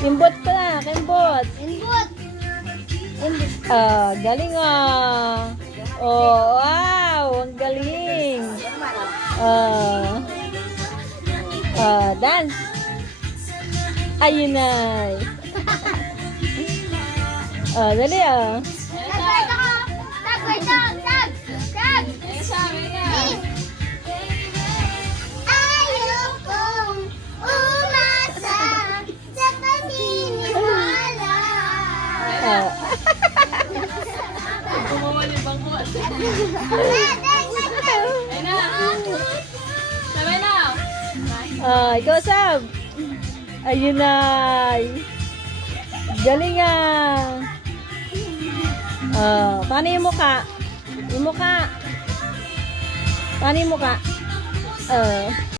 Kimbot pa, kimbot. Input. Galing ah. Oh, wow, ang galing. Dance. Ayun na. Dali ah. Tag, tag, tag, tag, tag. Ayaw kong umasa sa paniniwala. Gumawa ni Bangkot. Ayun na. Sabay na. Ikaw, Sab. Ayun na. Galing ah. Paano yung mukha? Yung mukha. Paano yung mukha?